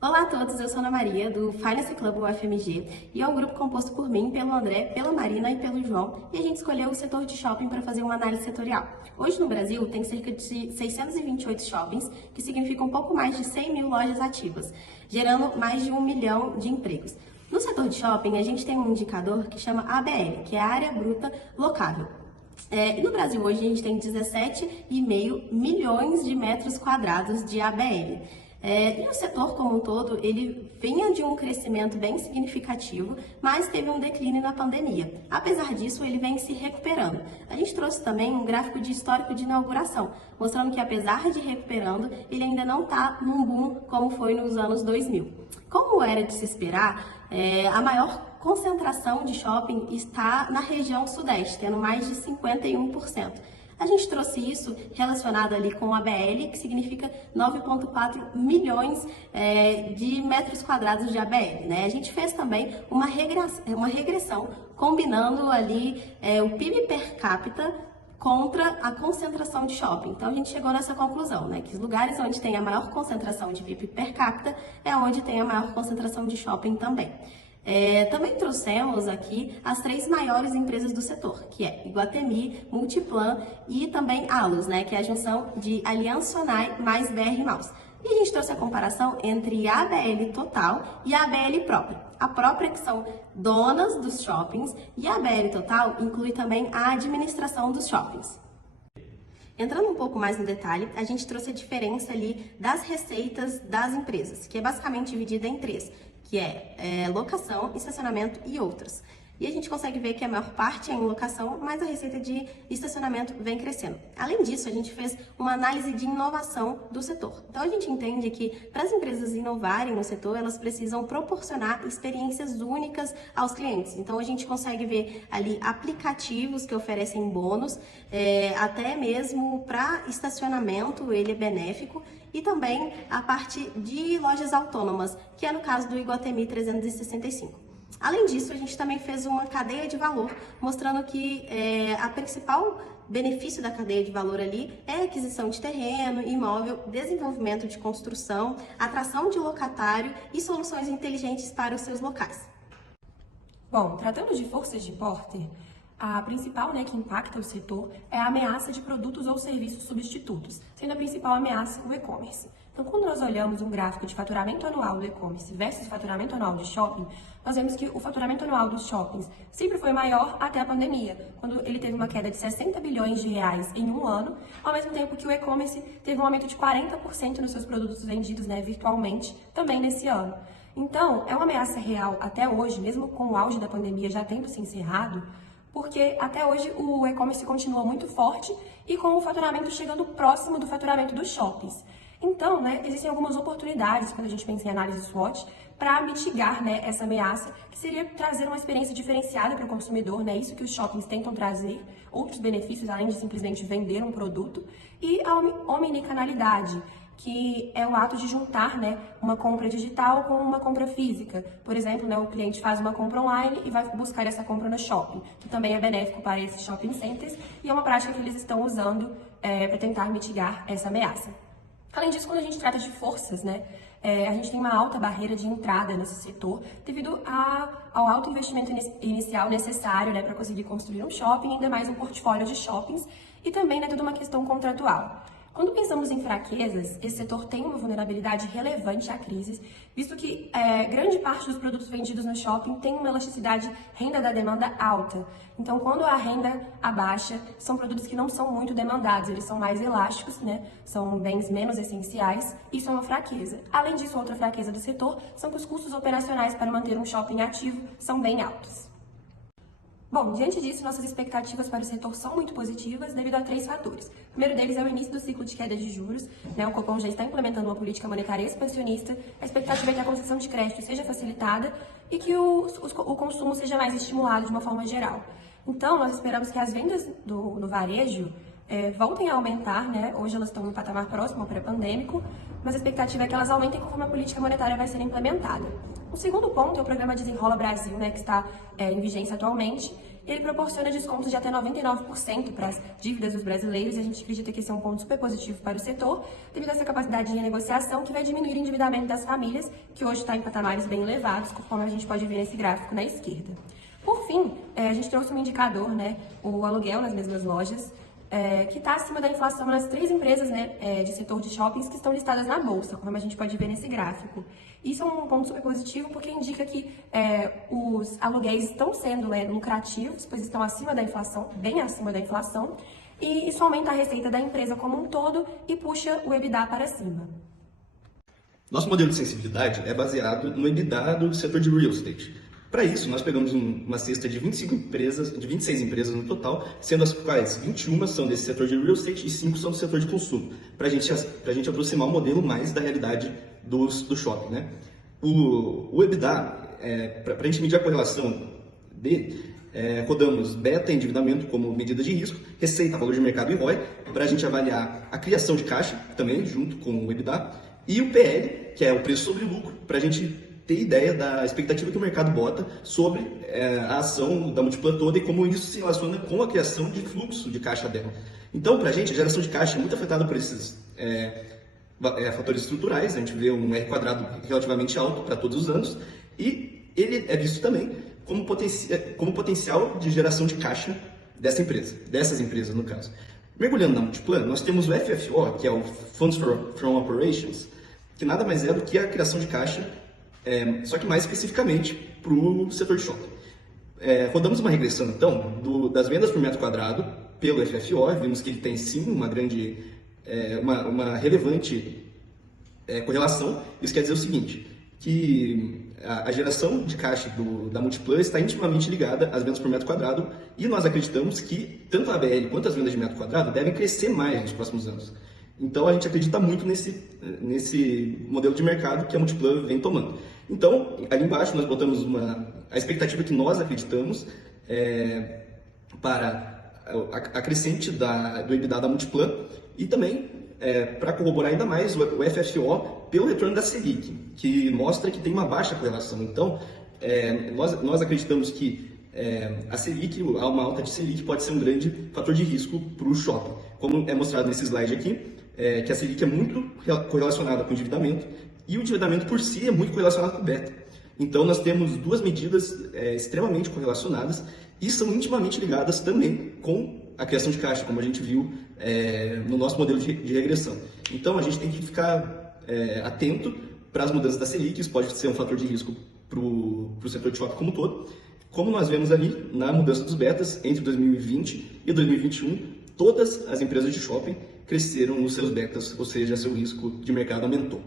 Olá a todos, eu sou Ana Maria, do Finance Club UFMG, e é um grupo composto por mim, pelo André, pela Marina e pelo João, e a gente escolheu o setor de shopping para fazer uma análise setorial. Hoje no Brasil tem cerca de 628 shoppings, que significa um pouco mais de 100 mil lojas ativas, gerando mais de 1 milhão de empregos. No setor de shopping, a gente tem um indicador que chama ABL, que é a Área Bruta Locável. E no Brasil hoje a gente tem 17,5 milhões de metros quadrados de ABL. E o setor como um todo, ele vinha de um crescimento bem significativo, mas teve um declínio na pandemia. Apesar disso, ele vem se recuperando. A gente trouxe também um gráfico de histórico de inauguração, mostrando que apesar de recuperando, ele ainda não está num boom como foi nos anos 2000. Como era de se esperar, a maior concentração de shopping está na região sudeste, tendo mais de 51%. A gente trouxe isso relacionado ali com a ABL, que significa 9,4 milhões de metros quadrados de ABL, né? A gente fez também uma regressão combinando ali o PIB per capita contra a concentração de shopping. Então a gente chegou nessa conclusão, né, que os lugares onde tem a maior concentração de PIB per capita é onde tem a maior concentração de shopping também. Também trouxemos aqui as 3 maiores empresas do setor, que é Iguatemi, Multiplan e também Allos, né, que é a junção de Aliança Sonae mais BR Malls. E a gente trouxe a comparação entre a ABL total e a ABL própria. A própria que são donas dos shoppings e a ABL total inclui também a administração dos shoppings. Entrando um pouco mais no detalhe, a gente trouxe a diferença ali das receitas das empresas, que é basicamente dividida em 3, que é locação, estacionamento e outras. E a gente consegue ver que a maior parte é em locação, mas a receita de estacionamento vem crescendo. Além disso, a gente fez uma análise de inovação do setor. Então, a gente entende que para as empresas inovarem no setor, elas precisam proporcionar experiências únicas aos clientes. Então, a gente consegue ver ali aplicativos que oferecem bônus, até mesmo para estacionamento, ele é benéfico. E também a parte de lojas autônomas, que é no caso do Iguatemi 365. Além disso, a gente também fez uma cadeia de valor, mostrando que a principal benefício da cadeia de valor ali é a aquisição de terreno, imóvel, desenvolvimento de construção, atração de locatário e soluções inteligentes para os seus locais. Bom, tratando de forças de Porter, a principal, que impacta o setor é a ameaça de produtos ou serviços substitutos, sendo a principal ameaça o e-commerce. Então, quando nós olhamos um gráfico de faturamento anual do e-commerce versus faturamento anual de shopping, nós vemos que o faturamento anual dos shoppings sempre foi maior até a pandemia, quando ele teve uma queda de 60 bilhões de reais em um ano, ao mesmo tempo que o e-commerce teve um aumento de 40% nos seus produtos vendidos virtualmente também nesse ano. Então, é uma ameaça real até hoje, mesmo com o auge da pandemia já tendo se encerrado, porque até hoje o e-commerce continua muito forte e com o faturamento chegando próximo do faturamento dos shoppings. Então, existem algumas oportunidades quando a gente pensa em análise SWOT para mitigar essa ameaça, que seria trazer uma experiência diferenciada para o consumidor, isso que os shoppings tentam trazer, outros benefícios além de simplesmente vender um produto, e a omnicanalidade, que é o ato de juntar uma compra digital com uma compra física. Por exemplo, o cliente faz uma compra online e vai buscar essa compra no shopping, que também é benéfico para esses shopping centers e é uma prática que eles estão usando para tentar mitigar essa ameaça. Além disso, quando a gente trata de forças, a gente tem uma alta barreira de entrada nesse setor devido ao alto investimento inicial necessário para conseguir construir um shopping, ainda mais um portfólio de shoppings, e também toda uma questão contratual. Quando pensamos em fraquezas, esse setor tem uma vulnerabilidade relevante a crises, visto que grande parte dos produtos vendidos no shopping tem uma elasticidade renda da demanda alta. Então, quando a renda abaixa, são produtos que não são muito demandados, eles são mais elásticos, são bens menos essenciais, isso é uma fraqueza. Além disso, outra fraqueza do setor são que os custos operacionais para manter um shopping ativo são bem altos. Bom, diante disso, nossas expectativas para o setor são muito positivas devido a 3 fatores. O primeiro deles é o início do ciclo de queda de juros. O Copom já está implementando uma política monetária expansionista. A expectativa é que a concessão de crédito seja facilitada e que o consumo seja mais estimulado de uma forma geral. Então, nós esperamos que as vendas no varejo voltem a aumentar, Hoje elas estão em um patamar próximo ao pré-pandêmico, mas a expectativa é que elas aumentem conforme a política monetária vai ser implementada. O segundo ponto é o programa Desenrola Brasil, que está em vigência atualmente Ele proporciona descontos de até 99% para as dívidas dos brasileiros e a gente acredita que esse é um ponto super positivo para o setor, devido a essa capacidade de renegociação que vai diminuir o endividamento das famílias, que hoje está em patamares bem elevados, conforme a gente pode ver nesse gráfico na esquerda. Por fim, a gente trouxe um indicador, o aluguel nas mesmas lojas, que está acima da inflação nas 3 empresas de setor de shoppings que estão listadas na Bolsa, como a gente pode ver nesse gráfico. Isso é um ponto super positivo porque indica que os aluguéis estão sendo lucrativos, pois estão acima da inflação, bem acima da inflação, e isso aumenta a receita da empresa como um todo e puxa o EBITDA para cima. Nosso modelo de sensibilidade é baseado no EBITDA do setor de real estate. Para isso, nós pegamos uma cesta de 26 empresas no total, sendo as quais 21 são desse setor de real estate e 5 são do setor de consumo, para a gente aproximar o modelo mais da realidade do shopping. O EBITDA, para a gente medir a correlação dele, rodamos beta endividamento como medida de risco, receita, valor de mercado e ROI, para a gente avaliar a criação de caixa também, junto com o EBITDA, e o PL, que é o preço sobre lucro, para a gente ter ideia da expectativa que o mercado bota sobre a ação da Multiplan toda e como isso se relaciona com a criação de fluxo de caixa dela. Então, para a gente, a geração de caixa é muito afetada por esses fatores estruturais. A gente vê um R quadrado relativamente alto para todos os anos e ele é visto também como potencial de geração de caixa dessas empresas no caso. Mergulhando na Multiplan, nós temos o FFO, que é o Funds from Operations, que nada mais é do que a criação de caixa, só que mais especificamente para o setor de shopping. Rodamos uma regressão, então, das vendas por metro quadrado pelo FFO, vimos que ele tem sim uma relevante correlação. Isso quer dizer o seguinte, que a geração de caixa da Multiplan está intimamente ligada às vendas por metro quadrado e nós acreditamos que tanto a ABL quanto as vendas de metro quadrado devem crescer mais nos próximos anos. Então a gente acredita muito nesse modelo de mercado que a Multiplan vem tomando. Então, ali embaixo nós botamos a expectativa que nós acreditamos para a crescente do EBITDA da Multiplan e também para corroborar ainda mais o FFO pelo retorno da Selic, que mostra que tem uma baixa correlação. Então, nós acreditamos que a Selic, uma alta de Selic pode ser um grande fator de risco para o shopping. Como é mostrado nesse slide aqui, que a Selic é muito correlacionada com o endividamento e o endividamento por si é muito correlacionado com o beta. Então, nós temos duas medidas extremamente correlacionadas e são intimamente ligadas também com a criação de caixa, como a gente viu no nosso modelo de regressão. Então, a gente tem que ficar atento para as mudanças da Selic, isso pode ser um fator de risco para o setor de shopping como um todo. Como nós vemos ali na mudança dos betas, entre 2020 e 2021, todas as empresas de shopping cresceram nos seus betas, ou seja, seu risco de mercado aumentou.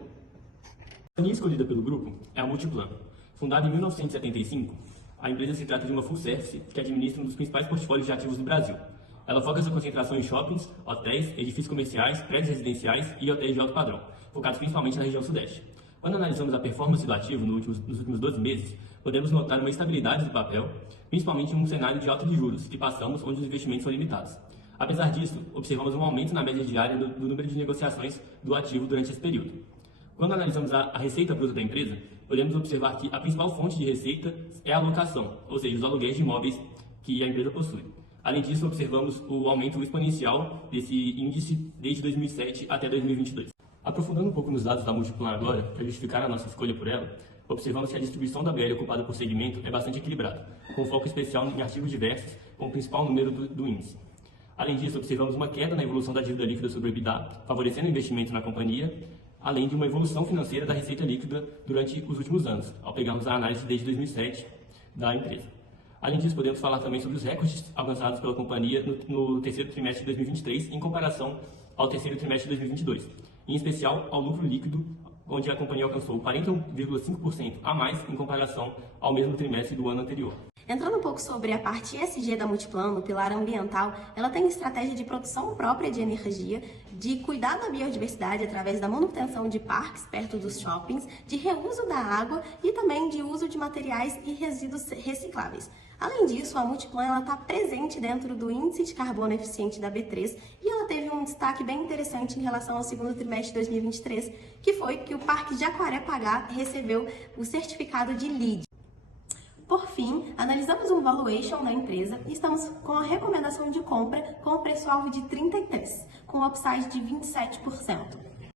A companhia escolhida pelo grupo é a Multiplan. Fundada em 1975, a empresa se trata de uma full service que administra um dos principais portfólios de ativos do Brasil. Ela foca sua concentração em shoppings, hotéis, edifícios comerciais, prédios residenciais e hotéis de alto padrão, focados principalmente na região sudeste. Quando analisamos a performance do ativo nos últimos 12 meses, podemos notar uma estabilidade do papel, principalmente em um cenário de alta de juros que passamos onde os investimentos são limitados. Apesar disso, observamos um aumento na média diária do número de negociações do ativo durante esse período. Quando analisamos a receita bruta da empresa, podemos observar que a principal fonte de receita é a locação, ou seja, os aluguéis de imóveis que a empresa possui. Além disso, observamos o aumento exponencial desse índice desde 2007 até 2022. Aprofundando um pouco nos dados da Multiplan agora, para justificar a nossa escolha por ela, observamos que a distribuição da BL ocupada por segmento é bastante equilibrada, com foco especial em ativos diversos, com o principal número do índice. Além disso, observamos uma queda na evolução da dívida líquida sobre o EBITDA, favorecendo o investimento na companhia, além de uma evolução financeira da receita líquida durante os últimos anos, ao pegarmos a análise desde 2007 da empresa. Além disso, podemos falar também sobre os recordes alcançados pela companhia no terceiro trimestre de 2023, em comparação ao terceiro trimestre de 2022, em especial ao lucro líquido, onde a companhia alcançou 40,5% a mais em comparação ao mesmo trimestre do ano anterior. Entrando um pouco sobre a parte ESG da Multiplan, no pilar ambiental, ela tem estratégia de produção própria de energia, de cuidar da biodiversidade através da manutenção de parques perto dos shoppings, de reuso da água e também de uso de materiais e resíduos recicláveis. Além disso, a Multiplan está presente dentro do Índice de Carbono Eficiente da B3 e ela teve um destaque bem interessante em relação ao segundo trimestre de 2023, que foi que o Parque Jacaré-Paguá recebeu o certificado de LEED. Por fim, analisamos o valuation da empresa e estamos com a recomendação de compra com o preço-alvo de 33, com upside de 27%.